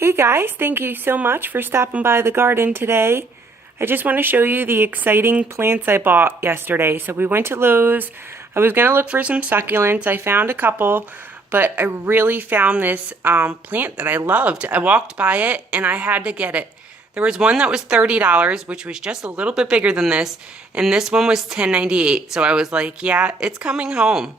Hey guys, thank you so much for stopping by the garden today. I just want to show you the exciting plants I bought yesterday. So we went to Lowe's. I was going to look for some succulents. I found a couple, but I really found this plant that I loved. I walked by it and I had to get it. There was one that was $30, which was just a little bit bigger than this, and this one was $10.98. So I was like, yeah, it's coming home.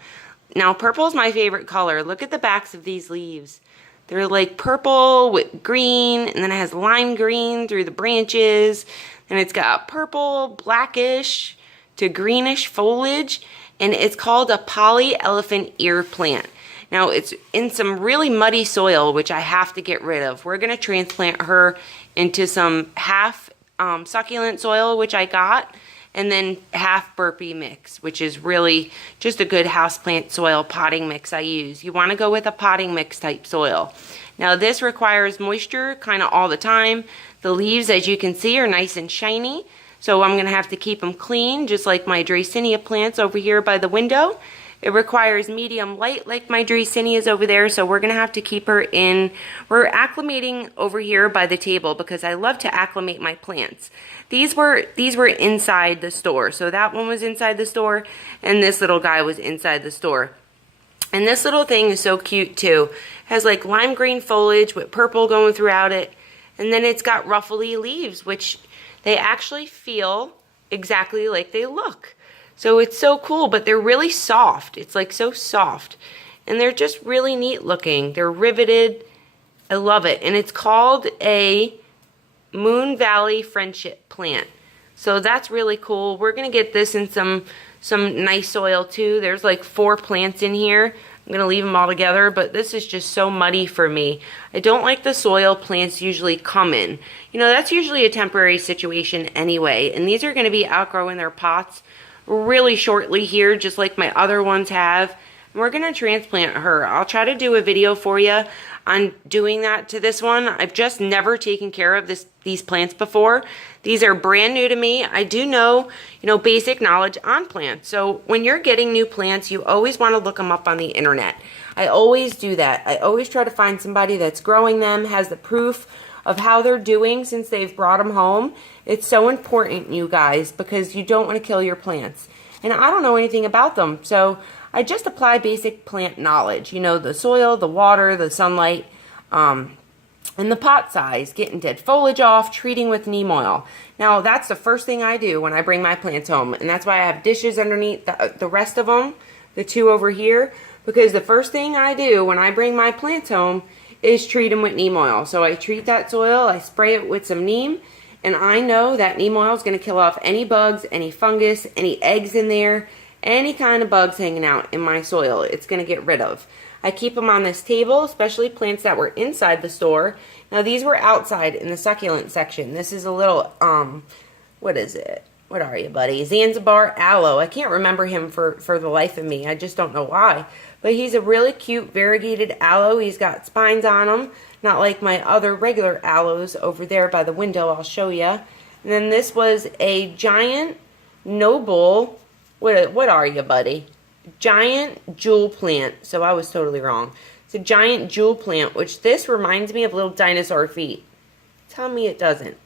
Now, purple is my favorite color. Look at the backs of these leaves. They're like purple with green, and then it has lime green through the branches, and it's got purple, blackish to greenish foliage, and it's called a poly-elephant ear plant. Now, it's in some really muddy soil, which I have to get rid of. We're going to transplant her into some half succulent soil, which I got, and then half burpee mix, which is really just a good houseplant soil potting mix I use. You want to go with a potting mix type soil. Now this requires moisture kind of all the time. The leaves, as you can see, are nice and shiny, so I'm going to have to keep them clean, just like my Dracaena plants over here by the window. It requires medium light like my Dracaenas over there, so we're going to have to keep her in. We're acclimating over here by the table because I love to acclimate my plants. These were inside the store, so that one was inside the store, and this little guy was inside the store. And this little thing is so cute too. It has like lime green foliage with purple going throughout it, and then it's got ruffly leaves, which they actually feel exactly like they look. So it's so cool, but they're really soft. It's like so soft. And they're just really neat looking. They're riveted. I love it. And it's called a Moon Valley Friendship plant. So that's really cool. We're going to get this in some nice soil too. There's like 4 plants in here. I'm going to leave them all together, but this is just so muddy for me. I don't like the soil plants usually come in. You know, that's usually a temporary situation anyway. And these are going to be outgrowing their pots really shortly here, just like my other ones have. And we're going to transplant her. I'll try to do a video for you on doing that to this one. I've just never taken care of these plants before. These are brand new to me. I do know, basic knowledge on plants. So when you're getting new plants, you always want to look them up on the internet. I always do that. I always try to find somebody that's growing them, has the proof of how they're doing since they've brought them home. It's so important, you guys, because you don't want to kill your plants. And I don't know anything about them, so I just apply basic plant knowledge. The soil, the water, the sunlight, and the pot size, getting dead foliage off, treating with neem oil. Now, that's the first thing I do when I bring my plants home, and that's why I have dishes underneath the rest of them, the 2 over here, because the first thing I do when I bring my plants home is treat them with neem oil. So I treat that soil, I spray it with some neem, and I know that neem oil is going to kill off any bugs, any fungus, any eggs in there, any kind of bugs hanging out in my soil. It's going to get rid of. I keep them on this table, especially plants that were inside the store. Now these were outside in the succulent section. This is a little, what is it? What are you, buddy? Zanzibar Aloe. I can't remember him for the life of me. I just don't know why. But he's a really cute variegated aloe. He's got spines on him, not like my other regular aloes over there by the window. I'll show you. And then this was a giant noble, what are you, buddy? Giant jewel plant. So I was totally wrong. It's a giant jewel plant, which this reminds me of little dinosaur feet. Tell me it doesn't.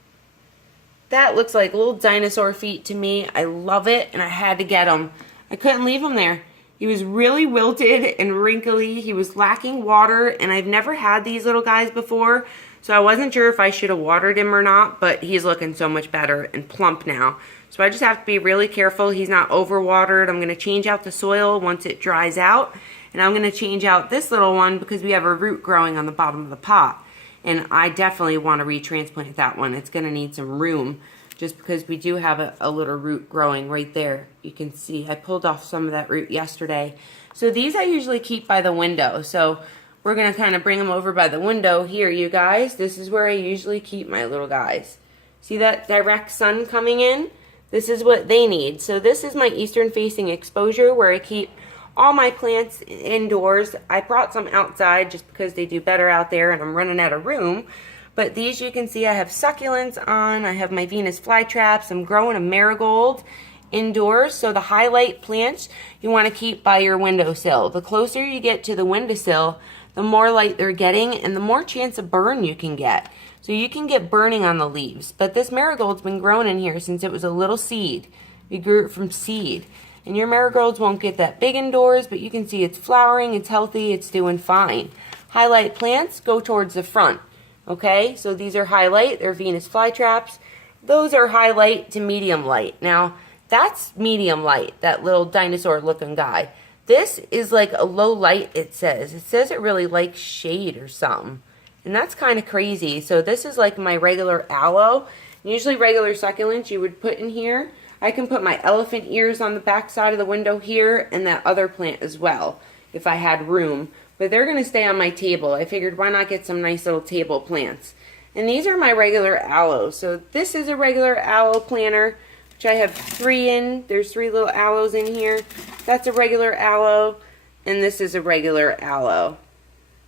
That looks like little dinosaur feet to me. I love it, and I had to get him. I couldn't leave him there. He was really wilted and wrinkly. He was lacking water, and I've never had these little guys before, so I wasn't sure if I should have watered him or not, but he's looking so much better and plump now. So I just have to be really careful he's not overwatered. I'm going to change out the soil once it dries out, and I'm going to change out this little one because we have a root growing on the bottom of the pot, and I definitely want to retransplant that one. It's going to need some room, just because we do have a little root growing right there. You can see I pulled off some of that root yesterday. So these I usually keep by the window. So we're going to kind of bring them over by the window here, you guys. This is where I usually keep my little guys. See that direct sun coming in? This is what they need. So this is my eastern facing exposure where I keep all my plants indoors. I brought some outside just because they do better out there and I'm running out of room. But these, you can see I have succulents on. I have my Venus flytraps. I'm growing a marigold indoors. So the highlight plants you want to keep by your windowsill. The closer you get to the windowsill, the more light they're getting and the more chance of burn you can get. So you can get burning on the leaves. But this marigold's been growing in here since it was a little seed. We grew it from seed. And your marigolds won't get that big indoors, but you can see it's flowering, it's healthy, it's doing fine. Highlight plants go towards the front. Okay, so these are highlight, they're Venus flytraps. Those are highlight to medium light. Now, that's medium light, that little dinosaur looking guy. This is like a low light, it says. It says it really likes shade or something. And that's kind of crazy. So this is like my regular aloe. Usually regular succulents you would put in here. I can put my elephant ears on the back side of the window here and that other plant as well if I had room. But they're going to stay on my table. I figured why not get some nice little table plants. And these are my regular aloe. So this is a regular aloe planter, which I have 3 in. There's 3 little aloes in here. That's a regular aloe, and this is a regular aloe.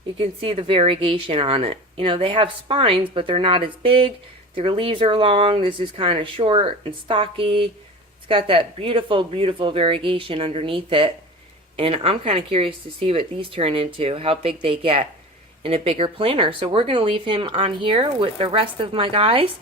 You can see the variegation on it. You know, they have spines, but they're not as big. Their leaves are long. This is kind of short and stocky. It's got that beautiful, beautiful variegation underneath it. And I'm kind of curious to see what these turn into, how big they get in a bigger planter. So we're going to leave him on here with the rest of my guys.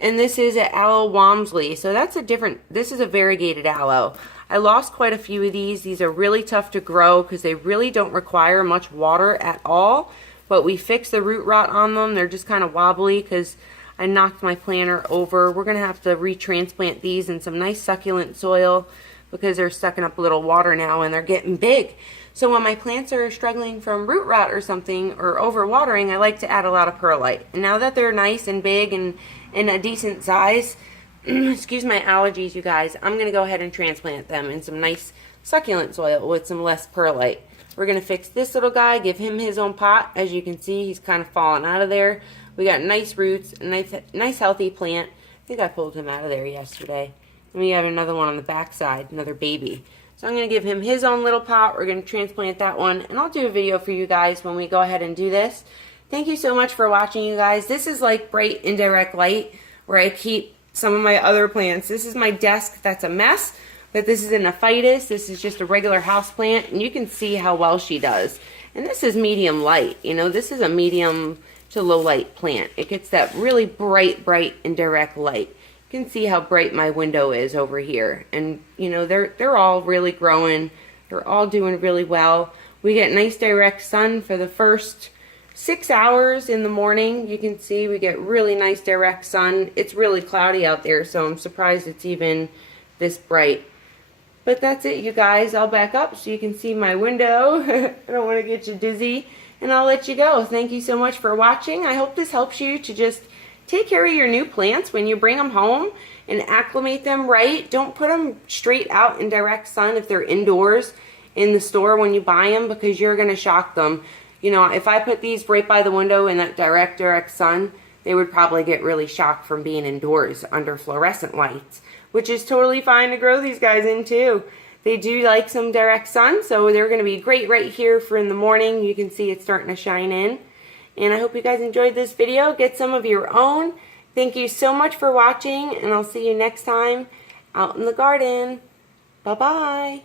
And this is an aloe Walmsley. So that's a different, this is a variegated aloe. I lost quite a few of these. These are really tough to grow because they really don't require much water at all. But we fixed the root rot on them. They're just kind of wobbly because I knocked my planter over. We're going to have to retransplant these in some nice succulent soil because they're sucking up a little water now and they're getting big. So when my plants are struggling from root rot or something or overwatering, I like to add a lot of perlite. And now that they're nice and big and in a decent size, excuse my allergies, you guys, I'm going to go ahead and transplant them in some nice succulent soil with some less perlite. We're going to fix this little guy, give him his own pot. As you can see, he's kind of falling out of there. We got nice roots, a nice healthy plant. I think I pulled him out of there yesterday. And we have another one on the back side, another baby. So I'm going to give him his own little pot. We're going to transplant that one. And I'll do a video for you guys when we go ahead and do this. Thank you so much for watching, you guys. This is like bright indirect light where I keep some of my other plants. This is my desk that's a mess. But this is an Aphytis. This is just a regular house plant. And you can see how well she does. And this is medium light. You know, this is a medium to low light plant. It gets that really bright indirect light. You can see how bright my window is over here. And, you know, they're all really growing. They're all doing really well. We get nice direct sun for the first 6 hours in the morning. You can see we get really nice direct sun. It's really cloudy out there, so I'm surprised it's even this bright. But that's it, you guys. I'll back up so you can see my window. I don't want to get you dizzy. And I'll let you go. Thank you so much for watching. I hope this helps you to just take care of your new plants when you bring them home and acclimate them right. Don't put them straight out in direct sun if they're indoors in the store when you buy them because you're going to shock them. You know, if I put these right by the window in that direct sun, they would probably get really shocked from being indoors under fluorescent lights, which is totally fine to grow these guys in too. They do like some direct sun, so they're going to be great right here for in the morning. You can see it's starting to shine in. And I hope you guys enjoyed this video. Get some of your own. Thank you so much for watching, and I'll see you next time out in the garden. Bye-bye.